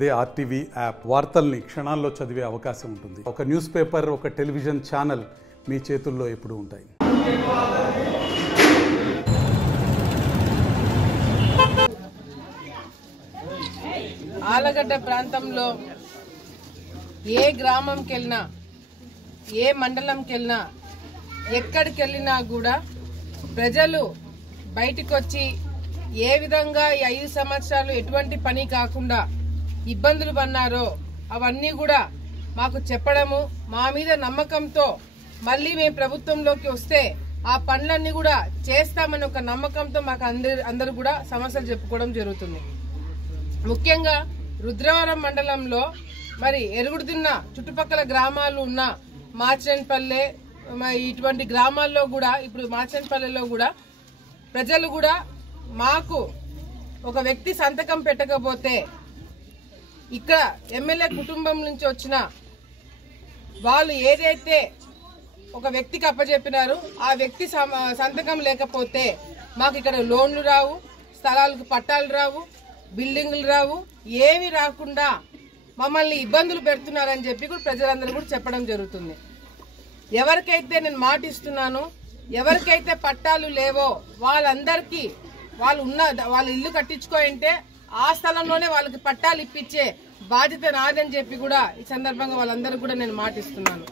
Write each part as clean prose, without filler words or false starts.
అదే RTV app వార్తల్ని క్షణాల్లో చదివే అవకాశం ఉంటుంది. ఒక న్యూస్ పేపర్, ఒక టెలివిజన్ ఛానల్ మీ చేతుల్లో ఎప్పుడూ ఉంటాయి. ఆలగడ్డ ప్రాంతంలో ఏ గ్రామంకి వెళ్ళినా, ఏ మండలంకి వెళ్ళినా, ఎక్కడికి వెళ్ళినా కూడా ప్రజలు బయటికి వచ్చి ఏ విధంగా ఈ 5 సంవత్సరాలు ఎటువంటి పని కాకుండా ఇబ్బందులు పన్నారో అవన్నీ కూడా మాకు చెప్పడము, మా మీద నమ్మకంతో మళ్ళీ మేము ప్రభుత్వంలోకి వస్తే ఆ పనులన్నీ కూడా చేస్తామని ఒక నమ్మకంతో మాకు అందరూ కూడా సమస్యలు చెప్పుకోవడం జరుగుతుంది. ముఖ్యంగా రుద్రవరం మండలంలో మరి ఎరుగుడుదిన్న చుట్టుపక్కల గ్రామాలు ఉన్న మాచన్పల్లె ఇటువంటి గ్రామాల్లో కూడా ఇప్పుడు మాచన్పల్లెలో కూడా ప్రజలు కూడా మాకు ఒక వ్యక్తి సంతకం పెట్టకపోతే ఇక్కడ ఎమ్మెల్యే కుటుంబం నుంచి వచ్చిన వాళ్ళు ఏదైతే ఒక వ్యక్తికి అప్పచెప్పినారు ఆ వ్యక్తి సంతకం లేకపోతే మాకు ఇక్కడ లోన్లు రావు, స్థలాలకు పట్టాలు రావు, బిల్డింగులు రావు, ఏమి రాకుండా మమ్మల్ని ఇబ్బందులు పెడుతున్నారని చెప్పి కూడా ప్రజలందరూ కూడా చెప్పడం జరుగుతుంది. ఎవరికైతే నేను మాట ఇస్తున్నానో, ఎవరికైతే పట్టాలు లేవో వాళ్ళందరికీ వాళ్ళు ఇల్లు కట్టించుకోంటే ఆ స్థలంలోనే వాళ్ళకి పట్టాలు ఇప్పించే బాధ్యత నాదని చెప్పి కూడా ఈ సందర్భంగా వాళ్ళందరూ కూడా నేను మాటిస్తున్నాను.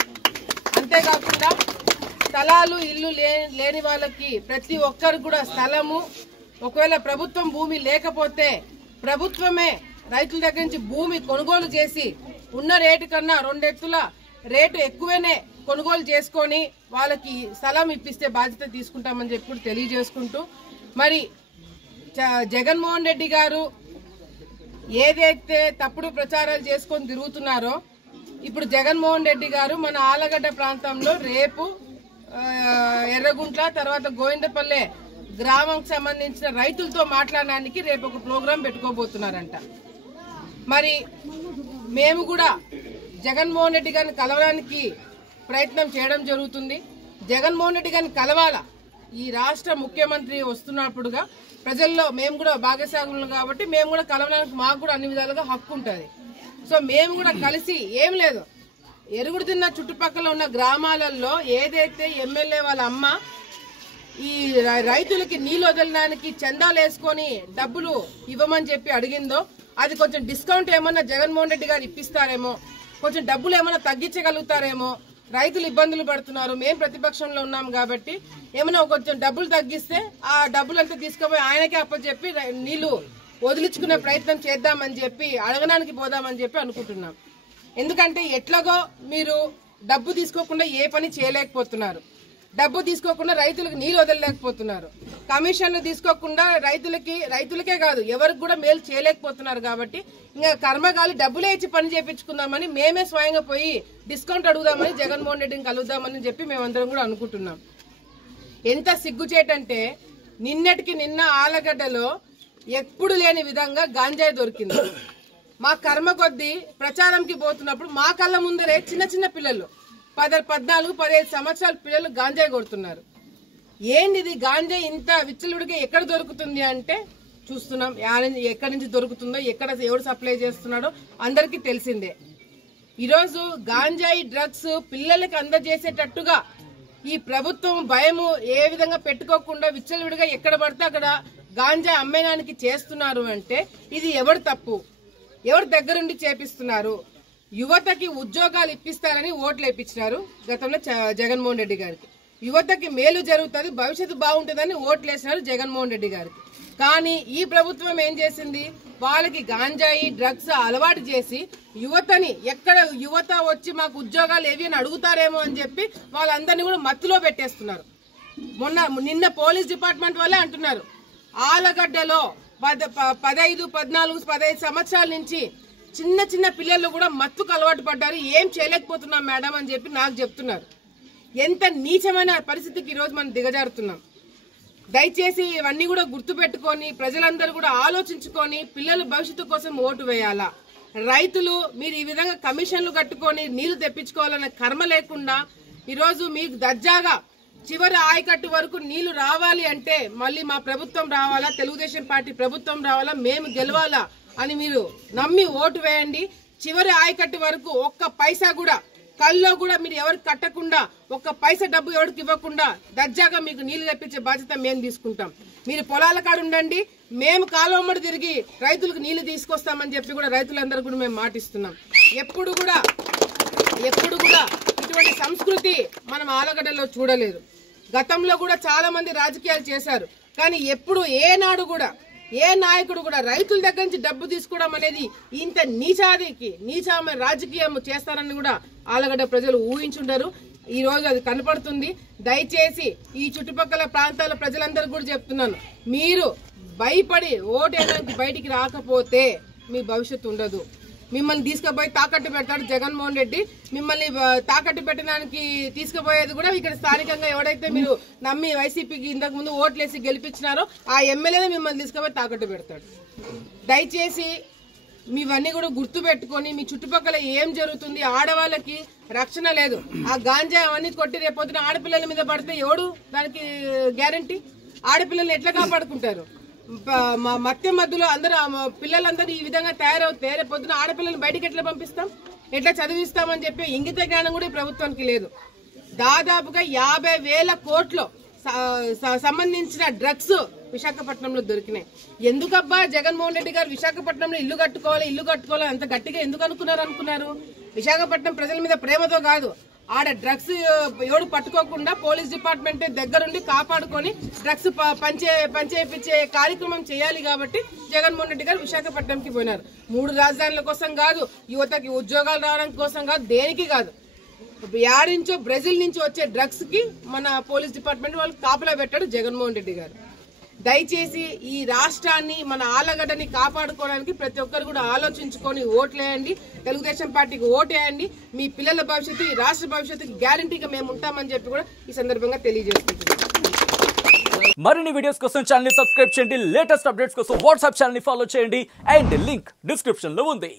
అంతేకాకుండా స్థలాలు ఇల్లు లేని వాళ్ళకి ప్రతి ఒక్కరు కూడా స్థలము, ఒకవేళ ప్రభుత్వం భూమి లేకపోతే ప్రభుత్వమే రైతుల దగ్గర నుంచి భూమి కొనుగోలు చేసి ఉన్న రేటు కన్నా 2 ఎత్తుల రేటు ఎక్కువనే కొనుగోలు చేసుకొని వాళ్ళకి స్థలం ఇప్పిస్తే బాధ్యత తీసుకుంటామని చెప్పి కూడా తెలియజేసుకుంటూ, మరి జగన్మోహన్ రెడ్డి గారు ఏదైతే తప్పుడు ప్రచారాలు చేసుకొని తిరుగుతున్నారో, ఇప్పుడు జగన్మోహన్ రెడ్డి గారు మన ఆలగడ్డ ప్రాంతంలో రేపు ఎర్రగుంట్ల తర్వాత గోవిందపల్లె గ్రామంకి సంబంధించిన రైతులతో మాట్లాడడానికి రేపు ఒక ప్రోగ్రాం పెట్టుకోబోతున్నారంట. మరి మేము కూడా జగన్మోహన్ రెడ్డి గారిని కలవడానికి ప్రయత్నం చేయడం జరుగుతుంది. జగన్మోహన్ రెడ్డి గారిని కలవాలా, ఈ రాష్ట్ర ముఖ్యమంత్రి వస్తున్నప్పుడుగా ప్రజల్లో మేము కూడా భాగస్వాములు కాబట్టి మేము కూడా కలవడానికి మాకు కూడా అన్ని విధాలుగా హక్కు ఉంటుంది. సో మేము కూడా కలిసి ఏం లేదు, ఎరుగుడుతున్న చుట్టుపక్కల ఉన్న గ్రామాలలో ఏదైతే ఎమ్మెల్యే వాళ్ళ అమ్మ ఈ రైతులకి నీళ్ళు వదలడానికి చందాలు వేసుకొని డబ్బులు ఇవ్వమని చెప్పి అడిగిందో అది కొంచెం డిస్కౌంట్ ఏమన్నా జగన్మోహన్ రెడ్డి గారు ఇప్పిస్తారేమో, కొంచెం డబ్బులు ఏమన్నా తగ్గించగలుగుతారేమో, రైతులు ఇబ్బందులు పడుతున్నారు, మేము ప్రతిపక్షంలో ఉన్నాం కాబట్టి ఏమైనా కొంచెం డబ్బులు తగ్గిస్తే ఆ డబ్బులంతా తీసుకుపోయి ఆయనకే అప్పచెప్పి నీళ్లు వదిలించుకునే ప్రయత్నం చేద్దామని చెప్పి అడగడానికి పోదామని చెప్పి అనుకుంటున్నాం. ఎందుకంటే ఎట్లాగో మీరు డబ్బు తీసుకోకుండా ఏ పని చేయలేకపోతున్నారు, డబ్బు తీసుకోకుండా రైతులకు నీళ్ళు వదలలేకపోతున్నారు, కమిషన్లు తీసుకోకుండా రైతులకే కాదు ఎవరికి కూడా మేలు చేయలేకపోతున్నారు. కాబట్టి ఇంకా కర్మగాలి డబ్బులే ఇచ్చి పని చేయించుకుందామని మేమే స్వయంగా పోయి డిస్కౌంట్ అడుగుదామని జగన్మోహన్ రెడ్డిని కలుద్దామని చెప్పి మేమందరం కూడా అనుకుంటున్నాం. ఎంత సిగ్గుచేటంటే నిన్నటికి నిన్న ఆలగడ్డలో ఎప్పుడు లేని విధంగా గాంజాయి దొరికింది. మా కర్మ కొద్దీ ప్రచారంకి పోతున్నప్పుడు మా కళ్ళ ముందరే చిన్న చిన్న పిల్లలు 14-15 సంవత్సరాల పిల్లలు గాంజాయి కొడుతున్నారు. ఏంది ఇది గాంజాయి ఇంత విచ్చలుడిగా ఎక్కడ దొరుకుతుంది అంటే చూస్తున్నాం. ఎక్కడి నుంచి దొరుకుతుందో, ఎవడు సప్లై చేస్తున్నాడో అందరికీ తెలిసిందే. ఈరోజు గాంజాయి డ్రగ్స్ పిల్లలకి అందజేసేటట్టుగా ఈ ప్రభుత్వం భయము ఏ విధంగా పెట్టుకోకుండా విచ్చలుడిగా ఎక్కడ పడితే అక్కడ గాంజాయి అమ్మేయడానికి చేస్తున్నారు అంటే ఇది ఎవరు తప్పు, ఎవరు దగ్గరుండి చేపిస్తున్నారు? యువతకి ఉద్యోగాలు ఇప్పిస్తారని ఓట్లు వేయించినారు గతంలో జగన్మోహన్ రెడ్డి గారికి. యువతకి మేలు జరుగుతుంది, భవిష్యత్తు బాగుంటుందని ఓట్లు వేసినారు జగన్మోహన్ రెడ్డి గారికి. కానీ ఈ ప్రభుత్వం ఏం చేసింది, వాళ్ళకి గాంజాయి డ్రగ్స్ అలవాటు చేసి యువతని ఎక్కడ యువత వచ్చి మాకు ఉద్యోగాలు ఏవి అని అడుగుతారేమో అని చెప్పి వాళ్ళందరినీ కూడా మత్తులో పెట్టేస్తున్నారు. నిన్న పోలీస్ డిపార్ట్మెంట్ వాళ్ళే అంటున్నారు, ఆలగడ్డలో 15, 14, 15 సంవత్సరాల నుంచి చిన్న చిన్న పిల్లలు కూడా మత్తుకు అలవాటు పడ్డారు, ఏం చేయలేకపోతున్నాం మేడం అని చెప్పి నాకు చెప్తున్నారు. ఎంత నీచమైన పరిస్థితికి ఈరోజు మనం దిగజారుతున్నాం. దయచేసి ఇవన్నీ కూడా గుర్తుపెట్టుకొని ప్రజలందరూ కూడా ఆలోచించుకొని పిల్లల భవిష్యత్తు కోసం ఓటు వేయాలా. రైతులు మీరు ఈ విధంగా కమిషన్లు కట్టుకొని నీళ్లు తెప్పించుకోవాలనే కర్మ లేకుండా ఈరోజు మీకు దర్జాగా చివరి ఆయకట్టు వరకు నీళ్లు రావాలి అంటే మళ్ళీ మా ప్రభుత్వం రావాలా, తెలుగుదేశం పార్టీ ప్రభుత్వం రావాలా, మేము గెలవాలా అని మీరు నమ్మి ఓటు వేయండి. చివరి ఆయకట్టు వరకు ఒక్క పైసా కూడా కల్లో కూడా మీరు ఎవరికి కట్టకుండా, ఒక్క పైసా డబ్బు ఎవరికి ఇవ్వకుండా దర్జాగా మీకు నీళ్లు తెప్పించే బాధ్యత మేము తీసుకుంటాం. మీరు పొలాల కాడ ఉండండి, మేము కాలువమ్మడి తిరిగి రైతులకు నీళ్లు తీసుకొస్తామని చెప్పి కూడా రైతులందరూ కూడా మేము మాటిస్తున్నాం. ఎప్పుడు కూడా ఇటువంటి సంస్కృతి మనం ఆలగడ్డలో చూడలేదు. గతంలో కూడా చాలా మంది రాజకీయాలు చేశారు, కానీ ఎప్పుడు ఏనాడు కూడా ఏ నాయకుడు కూడా రైతుల దగ్గర నుంచి డబ్బు తీసుకోవడం అనేది ఇంత నీచమైన రాజకీయం చేస్తారని కూడా ఆలగడ్డ ప్రజలు ఊహించుంటారు. ఈ రోజు అది కనపడుతుంది. దయచేసి ఈ చుట్టుపక్కల ప్రాంతాల ప్రజలందరూ కూడా చెప్తున్నాను, మీరు భయపడి ఓటేయడానికి బయటికి రాకపోతే మీ భవిష్యత్తు ఉండదు. మిమ్మల్ని తీసుకుపోయి తాకట్టు పెడతాడు జగన్మోహన్ రెడ్డి. మిమ్మల్ని తాకట్టు పెట్టడానికి తీసుకుపోయేది కూడా ఇక్కడ స్థానికంగా ఎవడైతే మీరు నమ్మి వైసీపీకి ఇంతకు ముందు ఓట్లేసి గెలిపించినారో ఆ ఎమ్మెల్యేనే మిమ్మల్ని తీసుకుపోయి తాకట్టు పెడతాడు. దయచేసి మీవన్నీ కూడా గుర్తు పెట్టుకొని, మీ చుట్టుపక్కల ఏం జరుగుతుంది, ఆడవాళ్ళకి రక్షణ లేదు. ఆ గాంజా అవన్నీ కొట్టి రేపొద్దున ఆడపిల్లల మీద పడితే ఎవడు దానికి గ్యారంటీ? ఆడపిల్లల్ని ఎట్లా కాపాడుకుంటారు? మధ్య మధ్యలో అందరూ పిల్లలందరూ ఈ విధంగా తయారవుతే రేపొద్దున ఆడపిల్లలు బయటికి ఎట్లా పంపిస్తాం, ఎట్లా చదివిస్తామని చెప్పి ఇంగిత జ్ఞానం కూడా ఈ ప్రభుత్వానికి లేదు. దాదాపుగా 50,000 కోట్లు సంబంధించిన డ్రగ్స్ విశాఖపట్నంలో దొరికినాయి. ఎందుకబ్బా జగన్మోహన్ రెడ్డి గారు విశాఖపట్నంలో ఇల్లు కట్టుకోవాలి అంత గట్టిగా ఎందుకు అనుకున్నారు? విశాఖపట్నం ప్రజల మీద ప్రేమతో కాదు, ఆడ డ్రగ్స్ ఎవడు పట్టుకోకుండా పోలీస్ డిపార్ట్మెంట్ దగ్గరుండి కాపాడుకొని డ్రగ్స్ పంచేపించే కార్యక్రమం చేయాలి కాబట్టి జగన్మోహన్ రెడ్డి గారు విశాఖపట్నంకి పోయినారు. 3 రాజధానుల కోసం కాదు, యువతకి ఉద్యోగాలు రావడం కోసం కాదు, దేనికి కాదు. యాడించో బ్రెజిల్ నుంచి వచ్చే డ్రగ్స్ కి మన పోలీస్ డిపార్ట్మెంట్ వాళ్ళు కాపలా పెట్టాడు జగన్మోహన్ రెడ్డి గారు. దయచేసి ఈ రాష్ట్రాన్ని, మన ఆలగడ్డని కాపాడుకోవడానికి ప్రతి ఒక్కరు కూడా ఆలోచించుకొని ఓట్లేయండి. తెలుగుదేశం పార్టీకి ఓటేయండి. మీ పిల్లల భవిష్యత్తు, ఈ రాష్ట్ర భవిష్యత్తుకి గ్యారంటీగా మేము ఉంటామని చెప్పి కూడా ఈ సందర్భంగా తెలియజేసుకుంటున్నాం. మరిన్ని వీడియోస్ కోసం ఛానల్ ని సబ్స్క్రైబ్ చేయండి. లేటెస్ట్ అప్డేట్స్ కోసం వాట్సాప్ ఛానల్ ని ఫాలో చేయండి. అండ్ లింక్ డిస్క్రిప్షన్ లో ఉంది.